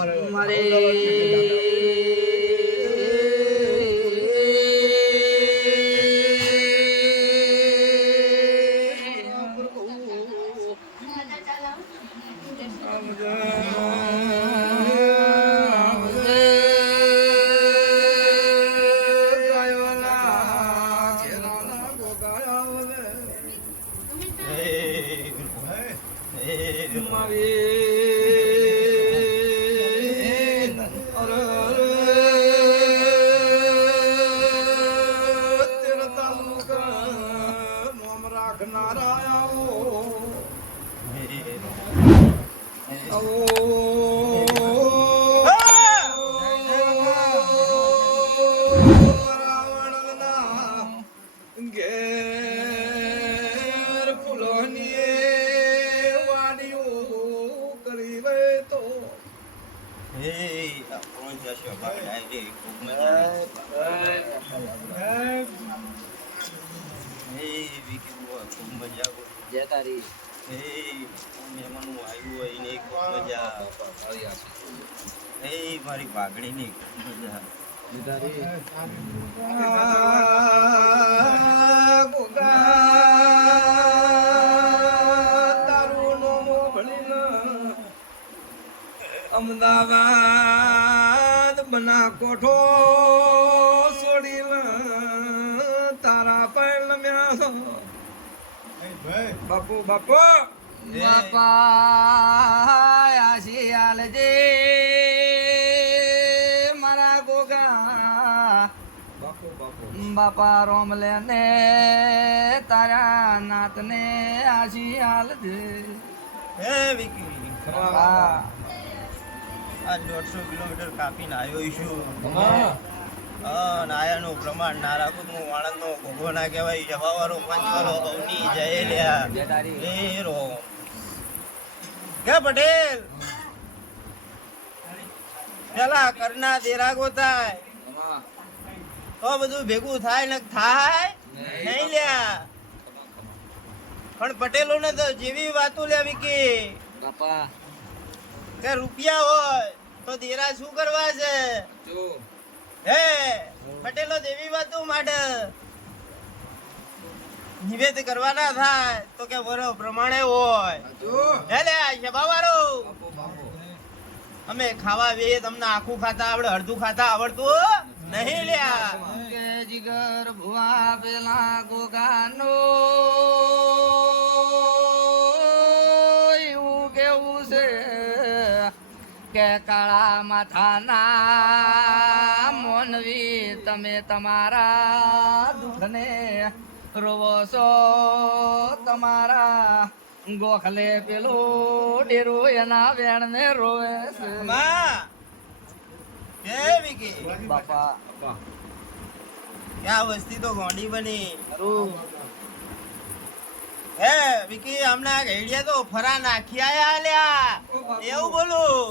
ઘેર તારી. મારી પાઘડી ની અમદાવાદ બના કોઠો છોડી તારા પણ લમ્યા બાપુ બાપુ. બાપા આશી આલજે મારા ગોગા. બાપુ બાપુ. બાપા રોમલે ને તારા નાતને આશી આલજે હે વિકી બાપા આ દોઢસો કિલોમીટર કાપીને આવ્યો છું. નાયાનું પ્રમાણ ના રાખું તો હું વાણંદનો ભોગો ના કહેવાય. જવાવાળો પંચવાળો અવની જય લ્યા. જય રો કે પટેલ? પેલા કરના દેરાગો થાય. તો બધું ભેગું થાય ને થાય? નહીં લ્યા. પણ પટેલો ને તો જેવી વાતો લેવી કે કે રૂપિયા હોય તો દેરા શું કરવા છે? જો. હે, પટેલો દેવી વાતું માટે નિવેદ કરવાના થાય તો કે વરો પ્રમાણે હોય. જો હે લે શબાવારો અમે ખાવા વે તમને આખું ખાતા આવડે, અડધું ખાતા આવડતું નહીં લ્યા. જીગર ભુવા પેલા ગોગાનો. કે કાળા માથાના મોનવી તમે તમારા દુઃખને રોવો છો. તમારા ગોખલે પેલું ડેરું એના વેણ ને રોવે છે. માં કે વિકી. બાપા. ક્યાં વસ્તી તો ગોંડી બની? હે વિકી હમણાં ઘેડિયા તો ફરા નાખી આયા લ્યા એવું બોલું?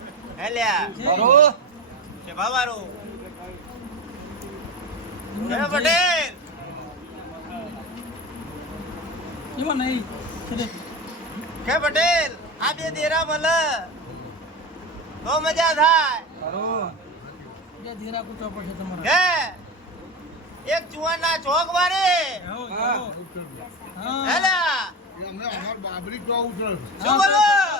છો છે હે લ્યા ખરું છે બાવારો હે કે પટેલ આ બે દેરા મળે તો મજા થાય. કે એક ચુવાના ચોક વારે હેલા અમને અમાર બાબરી તો શું બોલો?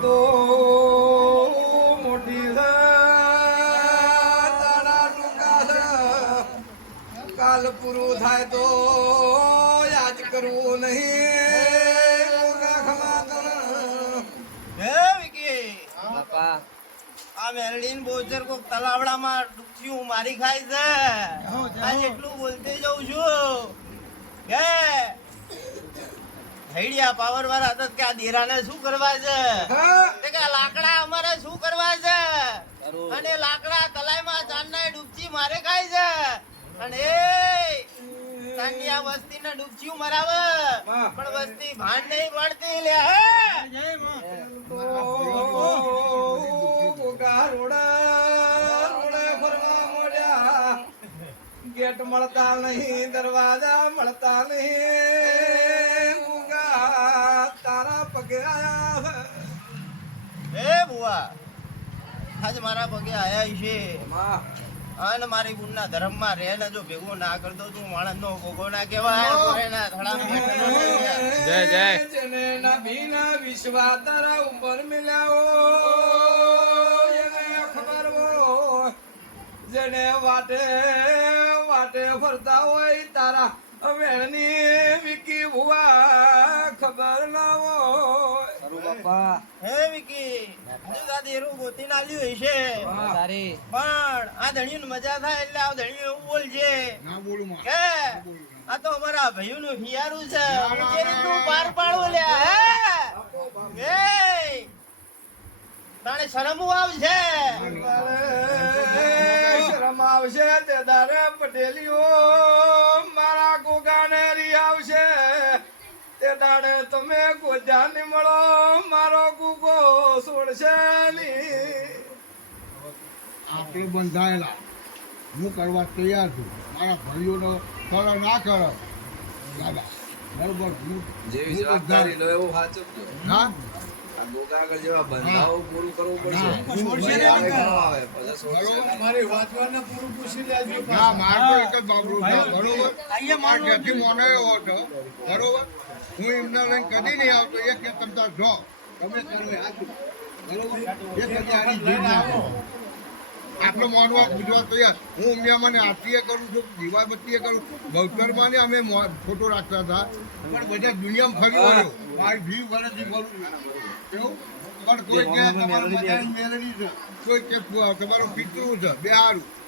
તો પૂરું થાય તો યાદ કરવું નહીં. મોગા ખમા તને. હે વિકી? બાપા. આ મેરડીન બોચર કોક તલાવડામાં ડૂબક્યું મારી ખાય છે. આ જેટલું બોલતે જઉં છું. કે હૈડિયા પાવર વાળા હતા કે આ દેરાને શું કરવા છે? કે લાકડા અમારે શું કરવા છે? અને લાકડા તલાઈમાં ચાંદના ડૂબચી મારે ખાય છે. અને એ ચાંદી આ વસ્તીને ડૂબચી મરાવે. પણ વસ્તી ભાન નહીં પડતી લે ગેટ મળતા નહીં દરવાજા મળતા નહીં. તારા પગે આયા. એ બુઆ આજ મારા પગે આયા છે અને મારી ગુણના ધર્મમાં રહે ને જો ભેગું ના કરતો તું માણસ નો ગોગો ના કહેવાય. કોઈના ધડામાં જય, જય. જેને ના ભીના વિશ્વા તારા ઉપર મિલાવો ખબર હોય જેને વાટે વાટે ફરતા હોય તારા વેણની વિકી ભુવા ખબર ના હોય હે વિકી હજુ તાર ગોતી ના હશે તારી પણ આ ધણીયું મજા થાય એટલે આ ધણીયું એવું બોલજે ના બોલું કે આ તો અમારા ભાઈઓ નું હિયારું છે જે રીતનું પાર પાડું લે હે એ તાણે શરમ આવશે શરમ આવશે તે દારે પટેલીઓ તે દાડે તમે ગોજાની મળો મારો ગુગો છોડશે આપણે બંધાયેલા હું કરવા તૈયાર છું. મારા ભાઈઓનો કરો ના કરો દાદા બરોબર હું જેવી જવાબદારી લો એવું સાચવજો હા? આગળ જેવા બંધાઓ પૂરું કરવું પડશે. હા. છોડશે નહીં ઘણો આવે પછી ના મારે તો એક જ બાબરું બરોબર? આ ઘેરથી મોનો એવો હતો બરોબર? હું એમને લઈને કદી નહીં આવતો. એ કે તમ તાર જો. તમે કરવે આ બરોબર? એ કદી આની જીદ ના આવે. આટલો માનવા પૂજવા તૈયાર. હું ઉમિયામાં ને આરતીએ કરું છું દીવાબત્તીએ કરું બહુચરમાં અમે ફોટો રાખતા હતા. પણ બધા દુનિયામાં ફરી વળ્યો. મારી ભીવ વર્ષથી ફરું. એવું? પણ કોઈ કે તમારું બધાની મેલડી છે. કોઈ કે તમારું પિતૃ છે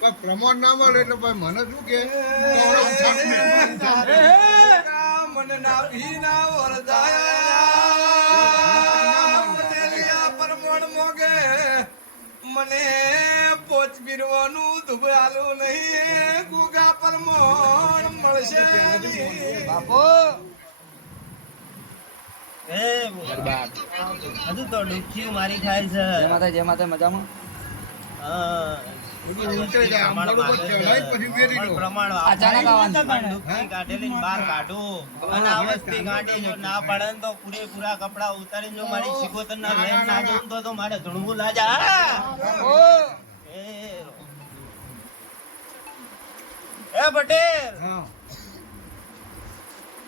પણ ના મળે એટલે ભાઈ મને શું કે. મને ના ભીના વરદાયા. પટેલિયા પરમણ મોગે. મને પોચ બીરવાનું દુબળાલું નહીં. ગુગા પરમણ મળશે બાપો હે હજુ તો મારી ખાય છે. જય માતા જય માતા મજામાં? હા. પટેલ.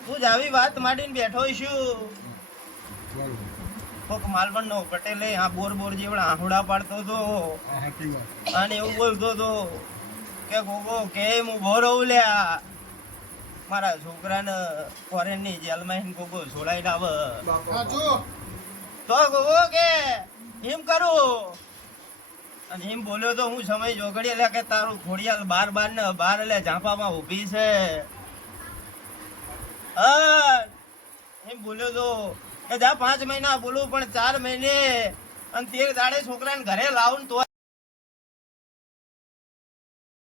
તું જ આવી વાત માંડીને બેઠો છું. કોક માલવણ નો પટેલે આ બોર બોર જેવડા આહુડા પાડતો હતો. અને એવું બોલતો હતો કે ગોગો કે હું રહું લ્યા? મારા છોકરાને ફોરેનની જેલમાં ગોગો છોડાઈ લાવ. તો ગોગો કે, એમ કરું. અને એમ બોલ્યો તો હું સમય જોગડી એટલે કે તારું ખોડિયાલ બાર બાર ને બાર એટલે ઝાંપામાં ઊભી છે. એમ બોલ્યો તો જા પાંચ મહિના બોલું પણ ચાર મહિને. અને તેર દાડે છોકરાને ઘરે લાવું તો